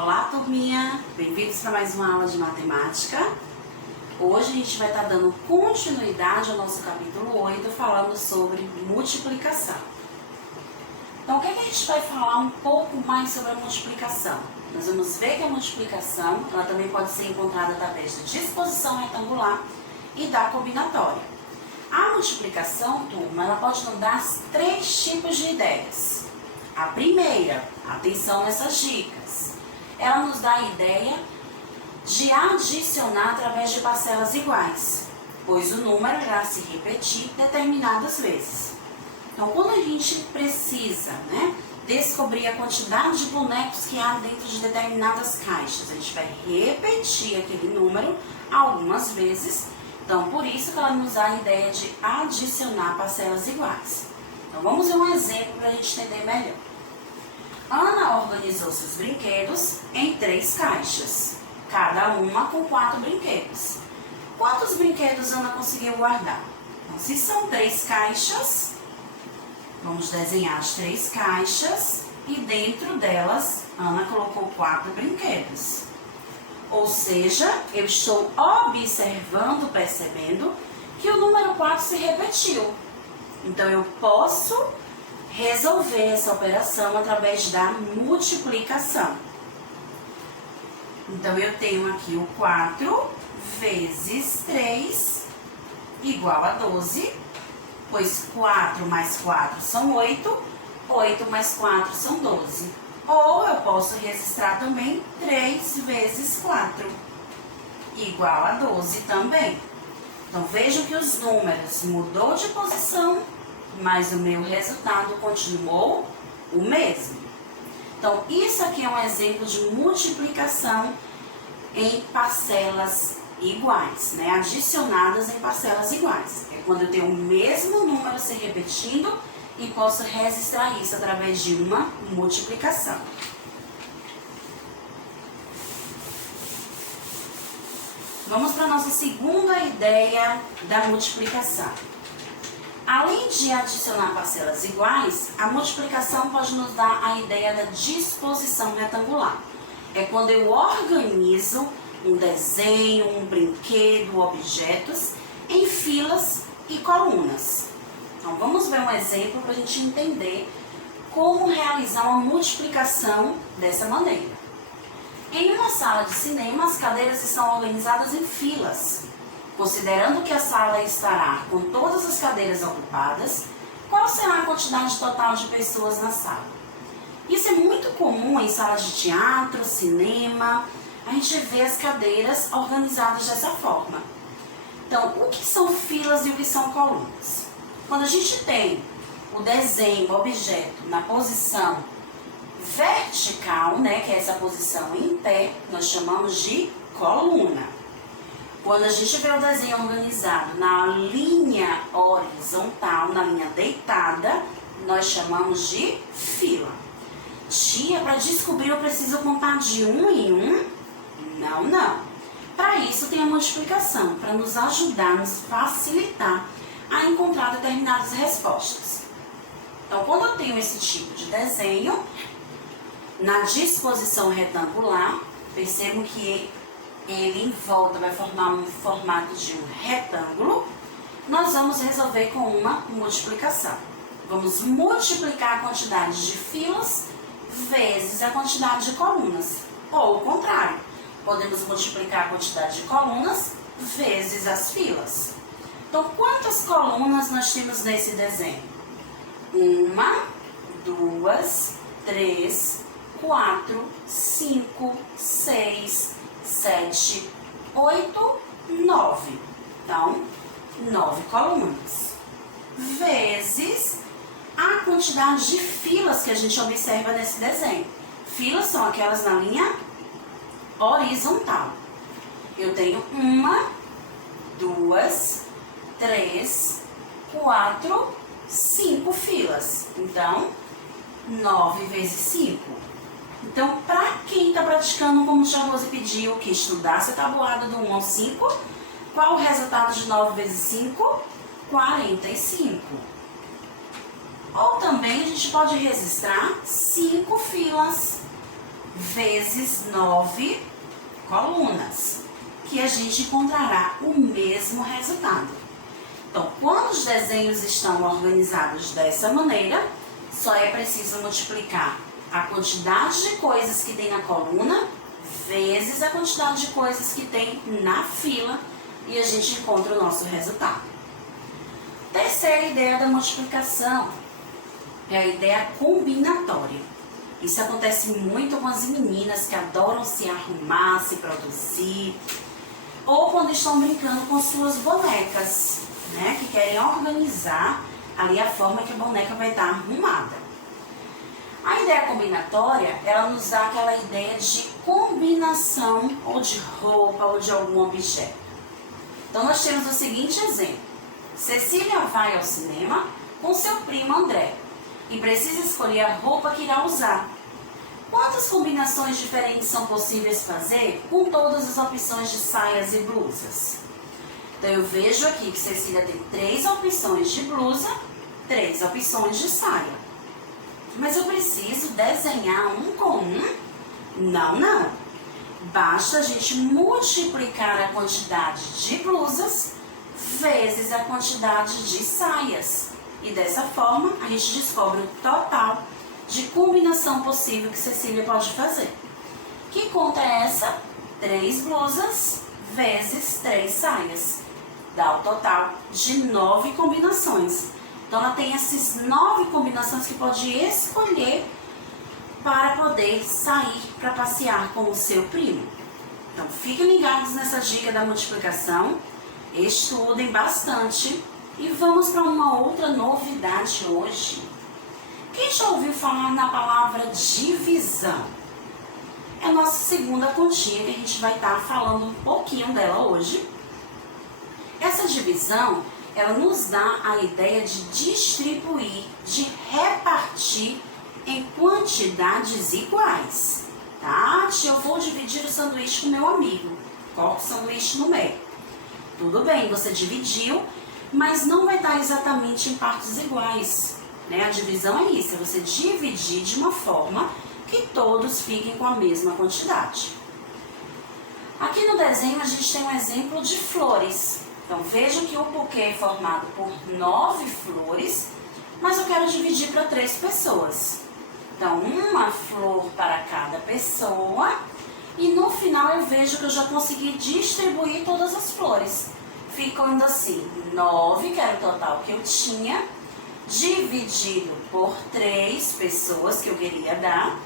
Olá, turminha! Bem-vindos para mais uma aula de matemática. Hoje a gente vai estar dando continuidade ao nosso capítulo 8, falando sobre multiplicação. Então, o que a gente vai falar um pouco mais sobre a multiplicação? Nós vamos ver que a multiplicação, ela também pode ser encontrada através da disposição retangular e da combinatória. A multiplicação, turma, ela pode nos dar três tipos de ideias. A primeira, atenção nessas dicas, ela nos dá a ideia de adicionar através de parcelas iguais, pois o número irá se repetir determinadas vezes. Então, quando a gente precisa, descobrir a quantidade de bonecos que há dentro de determinadas caixas, a gente vai repetir aquele número algumas vezes. Então, por isso que ela nos dá a ideia de adicionar parcelas iguais. Então, vamos ver um exemplo para a gente entender melhor. Ana organizou seus brinquedos em 3 caixas, cada uma com 4 brinquedos. Quantos brinquedos Ana conseguiu guardar? Então, se são 3 caixas, vamos desenhar as 3 caixas e dentro delas, Ana colocou 4 brinquedos. Ou seja, eu estou observando, percebendo que o número 4 se repetiu. Então, eu posso resolver essa operação através da multiplicação. Então, eu tenho aqui o 4 vezes 3 igual a 12, pois 4 mais 4 são 8, 8 mais 4 são 12. Ou eu posso registrar também 3 vezes 4, igual a 12 também. Então, vejam que os números mudou de posição, mas o meu resultado continuou o mesmo. Então, isso aqui é um exemplo de multiplicação em parcelas iguais, adicionadas em parcelas iguais. É quando eu tenho o mesmo número se repetindo e posso registrar isso através de uma multiplicação. Vamos para a nossa segunda ideia da multiplicação. Além de adicionar parcelas iguais, a multiplicação pode nos dar a ideia da disposição retangular. É quando eu organizo um desenho, um brinquedo, objetos em filas e colunas. Então, vamos ver um exemplo para a gente entender como realizar uma multiplicação dessa maneira. Em uma sala de cinema, as cadeiras estão organizadas em filas. Considerando que a sala estará com todas as cadeiras ocupadas, qual será a quantidade total de pessoas na sala? Isso é muito comum em salas de teatro, cinema, a gente vê as cadeiras organizadas dessa forma. Então, o que são filas e o que são colunas? Quando a gente tem o desenho, o objeto, na posição vertical, que é essa posição em pé, nós chamamos de coluna. Quando a gente vê o desenho organizado na linha horizontal, na linha deitada, nós chamamos de fila. Tia, para descobrir eu preciso contar de 1 em 1? Não. Para isso tem a multiplicação, para nos ajudar, nos facilitar a encontrar determinadas respostas. Então, quando eu tenho esse tipo de desenho, na disposição retangular, percebo que ele em volta vai formar um formato de um retângulo. Nós vamos resolver com uma multiplicação. Vamos multiplicar a quantidade de filas vezes a quantidade de colunas. Ou o contrário, podemos multiplicar a quantidade de colunas vezes as filas. Então, quantas colunas nós temos nesse desenho? 1, 2, 3, 4, 5, 6, 7, 8, 9. Então, 9 colunas. Vezes a quantidade de filas que a gente observa nesse desenho. Filas são aquelas na linha horizontal. Eu tenho 1, 2, 3, 4, 5 filas. Então, 9 vezes 5. Então, para quem está praticando como Tia Rose pediu, que estudasse a tabuada do 1 ao 5, qual o resultado de 9 vezes 5? 45. Ou também a gente pode registrar 5 filas vezes 9 colunas, que a gente encontrará o mesmo resultado. Então, quando os desenhos estão organizados dessa maneira, só é preciso multiplicar a quantidade de coisas que tem na coluna vezes a quantidade de coisas que tem na fila e a gente encontra o nosso resultado. Terceira ideia da multiplicação é a ideia combinatória. Isso acontece muito com as meninas que adoram se arrumar, se produzir, ou quando estão brincando com suas bonecas, né, que querem organizar ali a forma que a boneca vai estar arrumada. A ideia combinatória, ela nos dá aquela ideia de combinação ou de roupa ou de algum objeto. Então nós temos o seguinte exemplo. Cecília vai ao cinema com seu primo André e precisa escolher a roupa que irá usar. Quantas combinações diferentes são possíveis fazer com todas as opções de saias e blusas? Então eu vejo aqui que Cecília tem 3 opções de blusa, 3 opções de saia. Mas eu preciso desenhar um com um? Não. Basta a gente multiplicar a quantidade de blusas vezes a quantidade de saias. E dessa forma a gente descobre o total de combinação possível que Cecília pode fazer. Que conta é essa? 3 blusas vezes 3 saias. Dá o total de 9 combinações. Então ela tem essas 9 combinações que pode escolher para poder sair para passear com o seu primo. Então fiquem ligados nessa dica da multiplicação, estudem bastante e vamos para uma outra novidade hoje. Quem já ouviu falar na palavra divisão? É a nossa segunda continha que a gente vai estar falando um pouquinho dela hoje. Essa divisão, ela nos dá a ideia de distribuir, de repartir em quantidades iguais. Tá? Eu vou dividir o sanduíche com meu amigo. Corto o sanduíche no meio. Tudo bem, você dividiu, mas não vai estar exatamente em partes iguais. Né? A divisão é isso, é você dividir de uma forma que todos fiquem com a mesma quantidade. Aqui no desenho a gente tem um exemplo de flores. Então veja que o buquê é formado por 9 flores, mas eu quero dividir para 3 pessoas. Então uma flor para cada pessoa e no final eu vejo que eu já consegui distribuir todas as flores. Ficando assim, 9, que era o total que eu tinha, dividido por 3 pessoas que eu queria dar,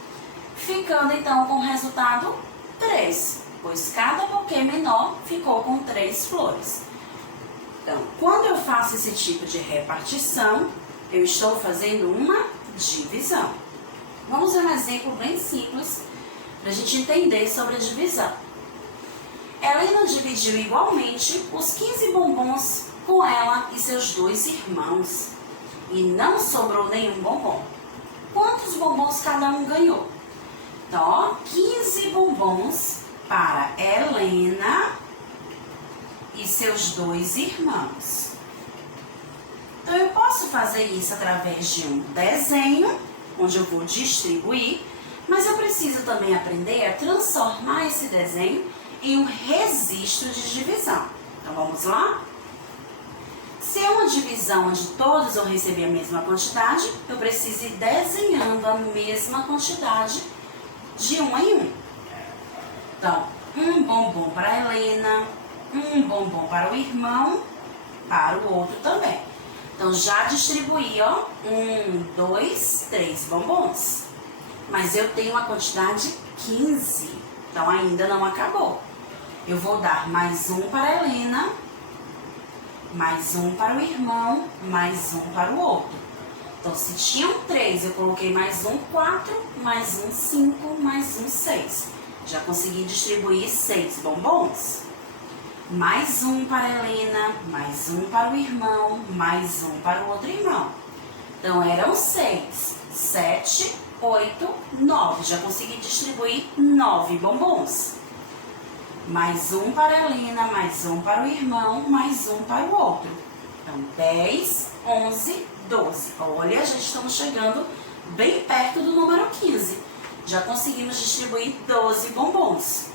ficando então com o resultado 3, pois cada buquê menor ficou com 3 flores. Então, quando eu faço esse tipo de repartição, eu estou fazendo uma divisão. Vamos ver um exemplo bem simples para a gente entender sobre a divisão. Helena dividiu igualmente os 15 bombons com ela e seus 2 irmãos. E não sobrou nenhum bombom. Quantos bombons cada um ganhou? Então, ó, 15 bombons para Helena e seus 2 irmãos. Então, eu posso fazer isso através de um desenho, onde eu vou distribuir, mas eu preciso também aprender a transformar esse desenho em um registro de divisão. Então, vamos lá? Se é uma divisão onde todos vão receber a mesma quantidade, eu preciso ir desenhando a mesma quantidade de um em um. Então, um bombom para a Helena, um bombom para o irmão, para o outro também. Então, já distribuí, ó, 1, 2, 3 bombons. Mas eu tenho a quantidade 15, então ainda não acabou. Eu vou dar mais um para a Helena, mais um para o irmão, mais um para o outro. Então, se tinham 3, eu coloquei mais um 4, mais um 5, mais um 6. Já consegui distribuir 6 bombons. Mais um para a Helena, mais um para o irmão, mais um para o outro irmão. Então, eram 6, 7, 8, 9. Já consegui distribuir 9 bombons. Mais um para a Helena, mais um para o irmão, mais um para o outro. Então, 10, 11, 12. Olha, já estamos chegando bem perto do número 15. já conseguimos distribuir 12 bombons.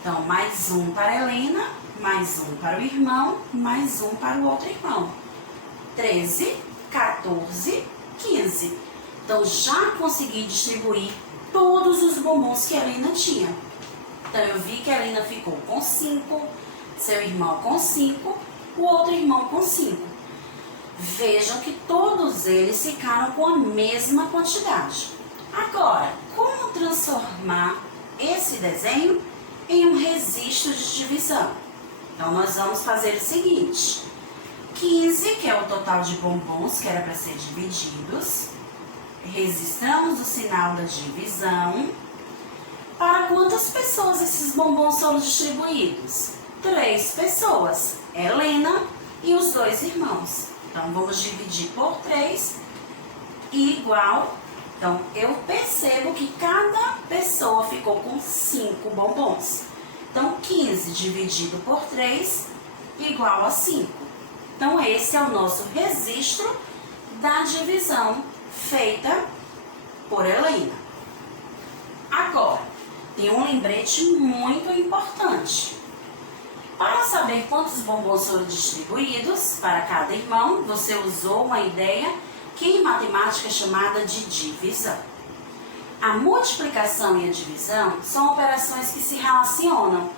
Então, mais um para a Helena, mais um para o irmão, mais um para o outro irmão. 13, 14, 15. Então, já consegui distribuir todos os bombons que a Helena tinha. Então, eu vi que a Helena ficou com 5, seu irmão com 5, o outro irmão com 5. Vejam que todos eles ficaram com a mesma quantidade. Agora, como transformar esse desenho em um registro de divisão? Então, nós vamos fazer o seguinte. 15, que é o total de bombons que era para ser divididos. Registramos o sinal da divisão. Para quantas pessoas esses bombons foram distribuídos? 3 pessoas, Helena e os 2 irmãos. Então, vamos dividir por 3 igual. Então, eu percebo que cada pessoa ficou com 5 bombons. Então, 15 dividido por 3 igual a 5. Então, esse é o nosso registro da divisão feita por Helena. Agora, tem um lembrete muito importante. Para saber quantos bombons foram distribuídos para cada irmão, você usou uma ideia que em matemática é chamada de divisão. A multiplicação e a divisão são operações que se relacionam.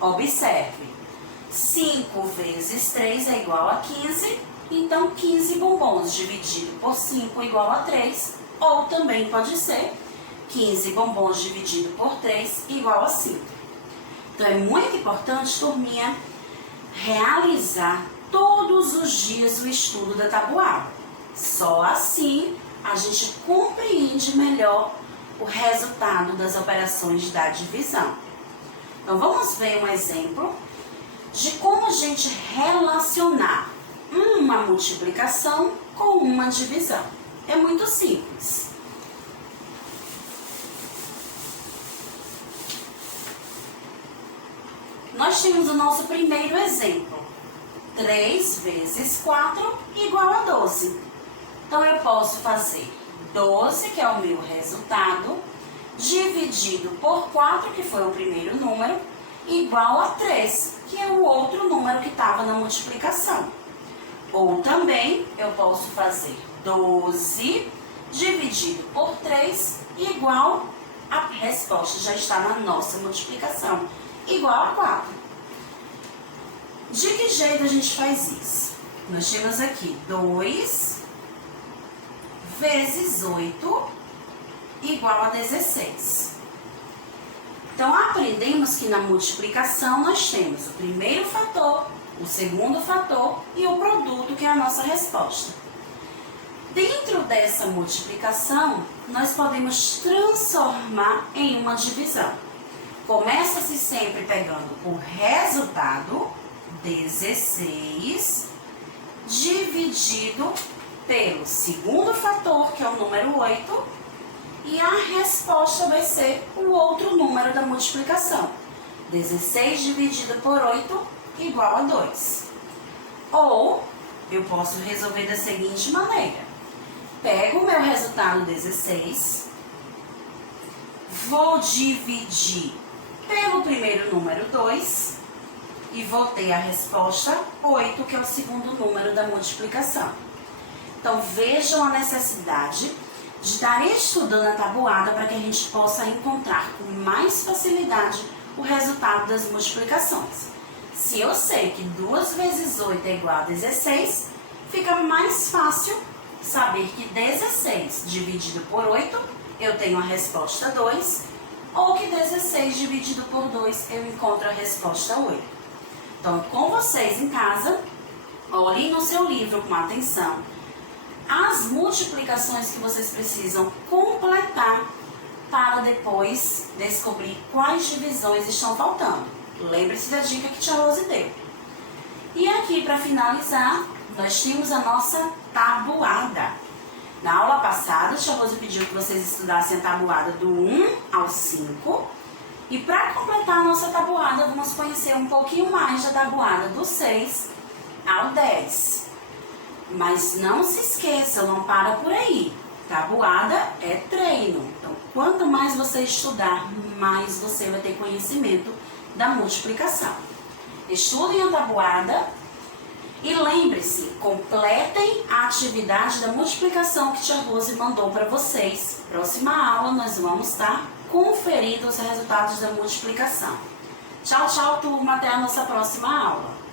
Observe, 5 vezes 3 é igual a 15, então 15 bombons dividido por 5 é igual a 3, ou também pode ser 15 bombons dividido por 3 igual a 5. Então é muito importante, turminha, realizar todos os dias o estudo da tabuada. Só assim a gente compreende melhor o resultado das operações da divisão. Então vamos ver um exemplo de como a gente relacionar uma multiplicação com uma divisão. É muito simples. Nós temos o nosso primeiro exemplo. 3 vezes 4 igual a 12. Então, eu posso fazer 12, que é o meu resultado, dividido por 4, que foi o primeiro número, igual a 3, que é o outro número que estava na multiplicação. Ou também, eu posso fazer 12 dividido por 3 igual a resposta, já está na nossa multiplicação, igual a 4. De que jeito a gente faz isso? Nós temos aqui 2 vezes 8 igual a 16. Então, aprendemos que na multiplicação nós temos o primeiro fator, o segundo fator e o produto, que é a nossa resposta. Dentro dessa multiplicação, nós podemos transformar em uma divisão. Começa-se sempre pegando o resultado, 16, dividido pelo segundo fator, que é o número 8, e a resposta vai ser o outro número da multiplicação. 16 dividido por 8 igual a 2. Ou, eu posso resolver da seguinte maneira. Pego o meu resultado 16, vou dividir pelo primeiro número 2 e vou ter a resposta 8, que é o segundo número da multiplicação. Então, vejam a necessidade de estar estudando a tabuada para que a gente possa encontrar com mais facilidade o resultado das multiplicações. Se eu sei que 2 vezes 8 é igual a 16, fica mais fácil saber que 16 dividido por 8, eu tenho a resposta 2, ou que 16 dividido por 2, eu encontro a resposta 8. Então, com vocês em casa, olhem no seu livro com atenção as multiplicações que vocês precisam completar para depois descobrir quais divisões estão faltando. Lembre-se da dica que tia Rose deu. E aqui, para finalizar, nós temos a nossa tabuada. Na aula passada, a tia Rose pediu que vocês estudassem a tabuada do 1 ao 5. E para completar a nossa tabuada, vamos conhecer um pouquinho mais da tabuada do 6 ao 10. Mas não se esqueçam, não para por aí, tabuada é treino. Então, quanto mais você estudar, mais você vai ter conhecimento da multiplicação. Estudem a tabuada e lembre-se, completem a atividade da multiplicação que tia Rose mandou para vocês. Próxima aula nós vamos estar conferindo os resultados da multiplicação. Tchau, tchau, turma. Até a nossa próxima aula.